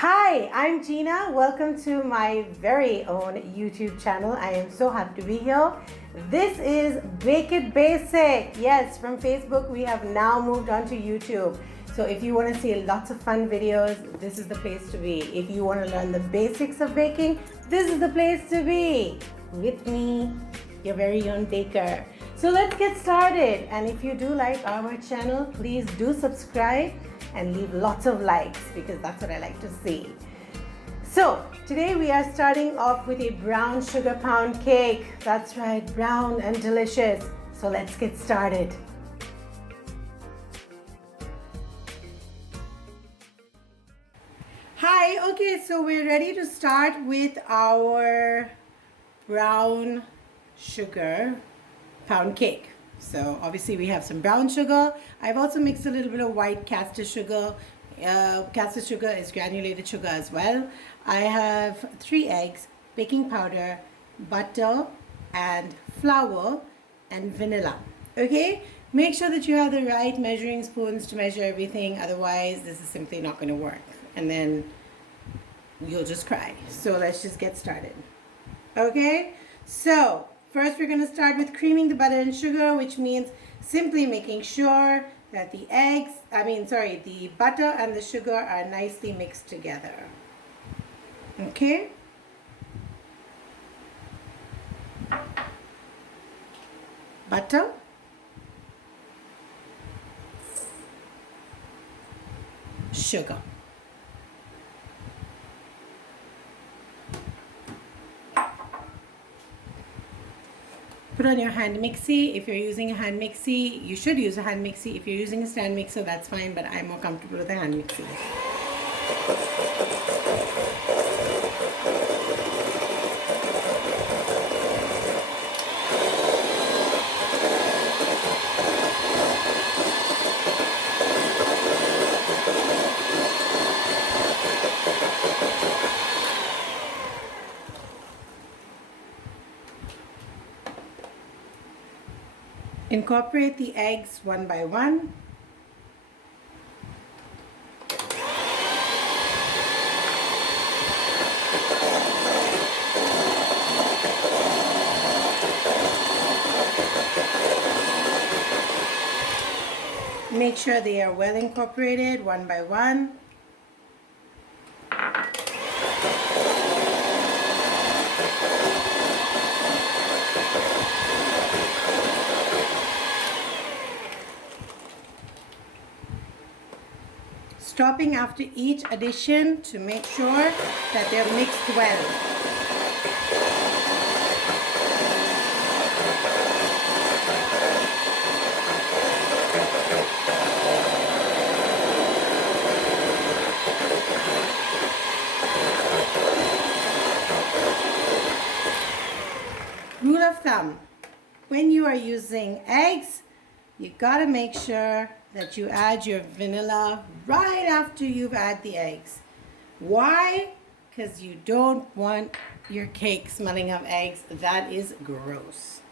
Hi, I'm Gina. Welcome to my very own YouTube channel. I am so happy to be here. This is Bake It Basic. Yes, from Facebook we have now moved on to YouTube. So if you want to see lots of fun videos, this is the place to be. If you want to learn the basics of baking, this is the place to be. With me, your very own baker. So let's get started. And if you do like our channel, please do subscribe and leave lots of likes because that's what I like to see. So today we are starting off with a brown sugar pound cake. That's right, brown and delicious. So let's get started. Hi, okay, so we're ready to start with our brown sugar pound cake. So obviously we have some brown sugar. I've also mixed a little bit of white castor sugar. Castor sugar is granulated sugar as well. I have 3 eggs, baking powder, butter, and flour, and vanilla. Okay? Make sure that you have the right measuring spoons to measure everything. Otherwise, this is simply not going to work. And then you'll just cry. So let's just get started. Okay? So first, we're going to start with creaming the butter and sugar, which means simply making sure that the the butter and the sugar are nicely mixed together. Okay? Butter. Sugar. Put on your hand mixie. If you're using a hand mixie, you should use a hand mixie. If you're using a stand mixer, that's fine, but I'm more comfortable with a hand mixie. Incorporate the eggs one by one. Make sure they are well incorporated one by one. Stopping after each addition to make sure that they're mixed well. Rule of thumb, when you are using eggs, you gotta make sure that you add your vanilla right after you've added the eggs. Why? Because you don't want your cake smelling of eggs. That is gross.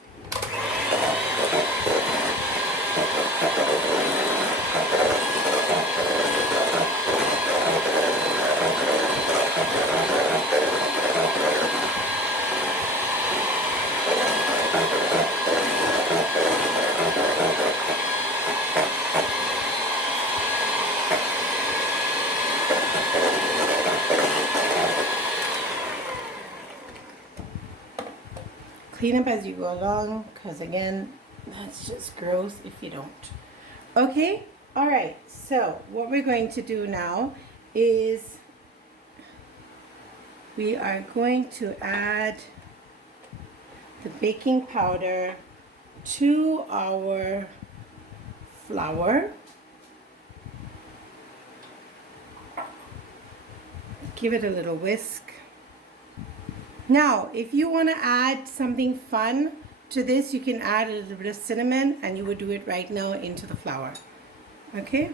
Clean up as you go along, because again, that's just gross if you don't. Okay, all right, so what we're going to do now is we are going to add the baking powder to our flour. Give it a little whisk. Now, if you want to add something fun to this, you can add a little bit of cinnamon, and you would do it right now into the flour. Okay?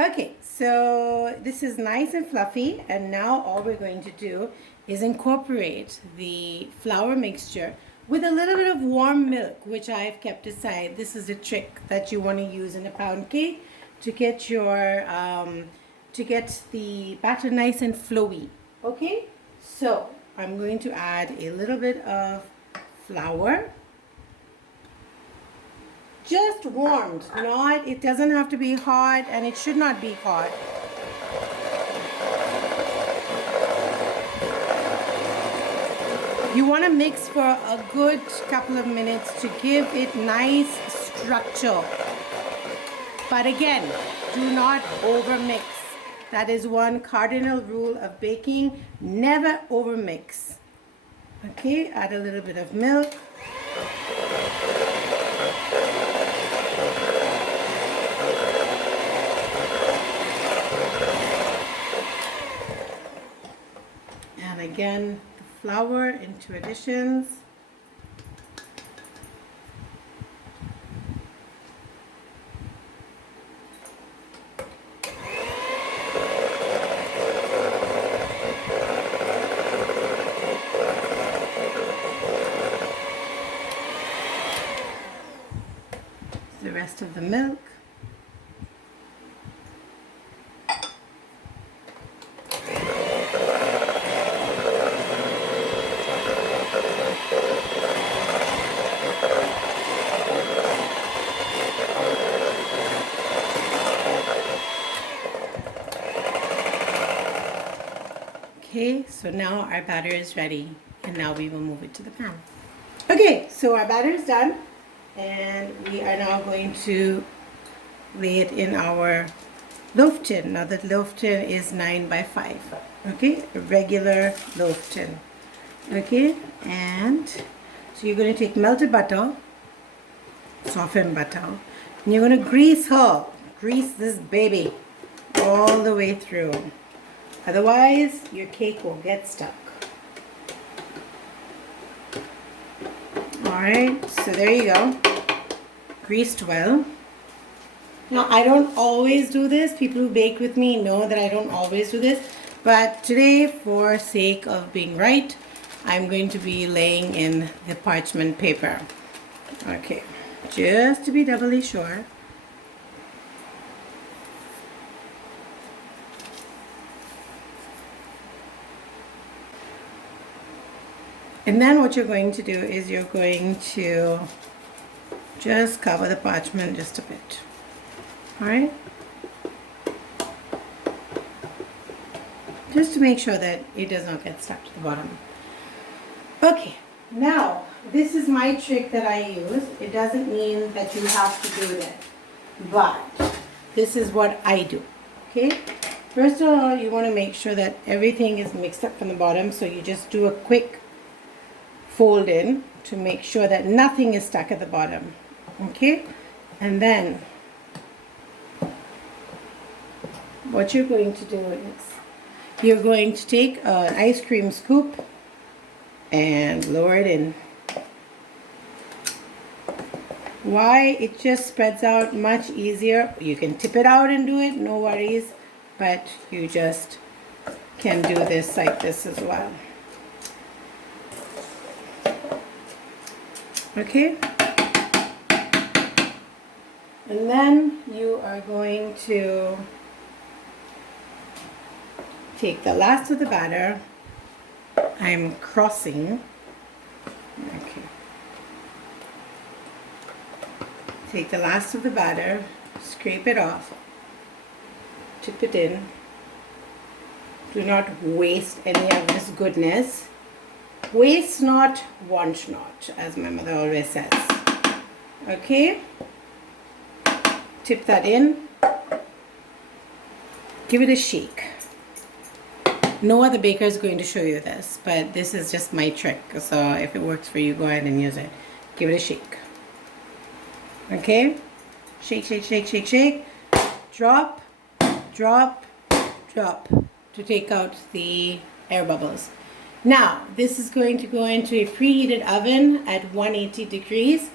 Okay, so this is nice and fluffy, and now all we're going to do is incorporate the flour mixture with a little bit of warm milk, which I've kept aside. This is a trick that you want to use in a pound cake to get your to get the batter nice and flowy. Okay, so I'm going to add a little bit of flour. Just warmed, not, it doesn't have to be hot, and it should not be hot. You want to mix for a good couple of minutes to give it nice structure. But again, do not overmix. That is one cardinal rule of baking. Never overmix. Okay, add a little bit of milk. And again, the flour into additions. The rest of the milk. Okay, so now our batter is ready, and now we will move it to the pan. Okay, so our batter is done, and we are now going to lay it in our loaf tin. Now the loaf tin is 9 by 5. Okay, a regular loaf tin. Okay, and so you're going to take melted butter, softened butter, and you're going to grease this baby all the way through. Otherwise, your cake will get stuck. Alright, so there you go. Greased well. Now, I don't always do this. People who bake with me know that I don't always do this. But today, for sake of being right, I'm going to be laying in the parchment paper. Okay, just to be doubly sure. And then what you're going to do is you're going to just cover the parchment just a bit. Alright? Just to make sure that it does not get stuck to the bottom. Okay, now this is my trick that I use. It doesn't mean that you have to do this, but this is what I do. Okay? First of all, you want to make sure that everything is mixed up from the bottom, so you just do a quick fold in to make sure that nothing is stuck at the bottom. Okay, and then what you're going to do is you're going to take an ice cream scoop and lower it in. Why? It just spreads out much easier. You can tip it out and do it, no worries, but you just can do this like this as well. Okay, and then you are going to take the last of the batter. I'm crossing. Okay. Take the last of the batter, scrape it off, tip it in. Do not waste any of this goodness. Waste not, want not, as my mother always says. Okay? Tip that in. Give it a shake. No other baker is going to show you this, but this is just my trick. So if it works for you, go ahead and use it. Give it a shake. Okay? Shake, shake, shake, shake, shake. Drop, drop, drop to take out the air bubbles. Now, this is going to go into a preheated oven at 180 degrees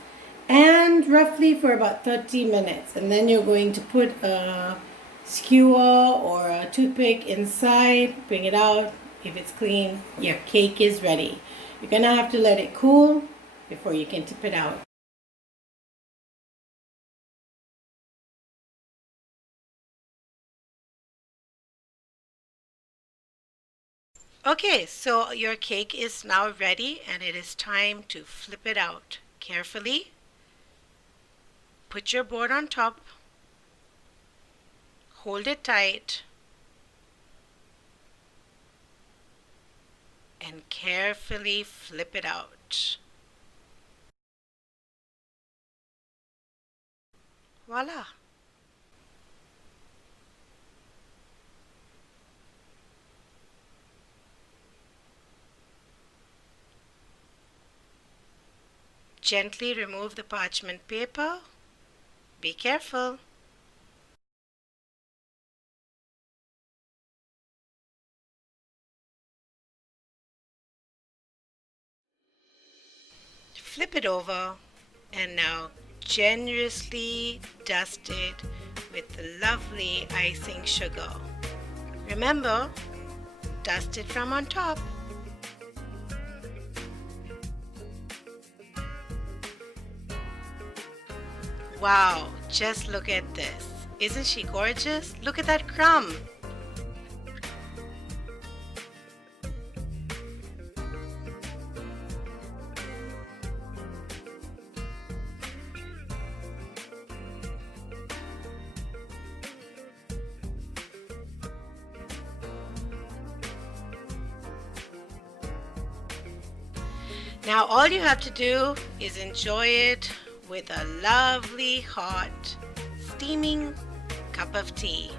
and roughly for about 30 minutes. And then you're going to put a skewer or a toothpick inside, bring it out. If it's clean, your cake is ready. You're gonna have to let it cool before you can tip it out. Okay, so your cake is now ready and it is time to flip it out. Carefully, put your board on top, hold it tight, and carefully flip it out. Voila! Gently remove the parchment paper. Be careful. Flip it over and now generously dust it with the lovely icing sugar. Remember, dust it from on top. Wow, just look at this. Isn't she gorgeous? Look at that crumb. Now all you have to do is enjoy it with a lovely hot steaming cup of tea.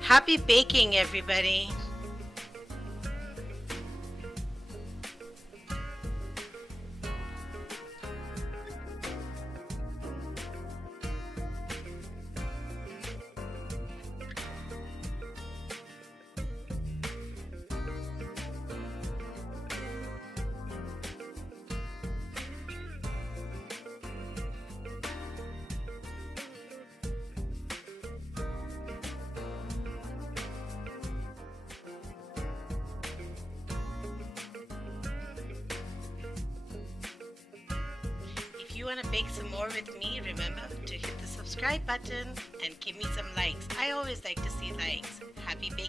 Happy baking, everybody! If you want to bake some more with me, remember to hit the subscribe button and give me some likes. I always like to see likes. Happy baking!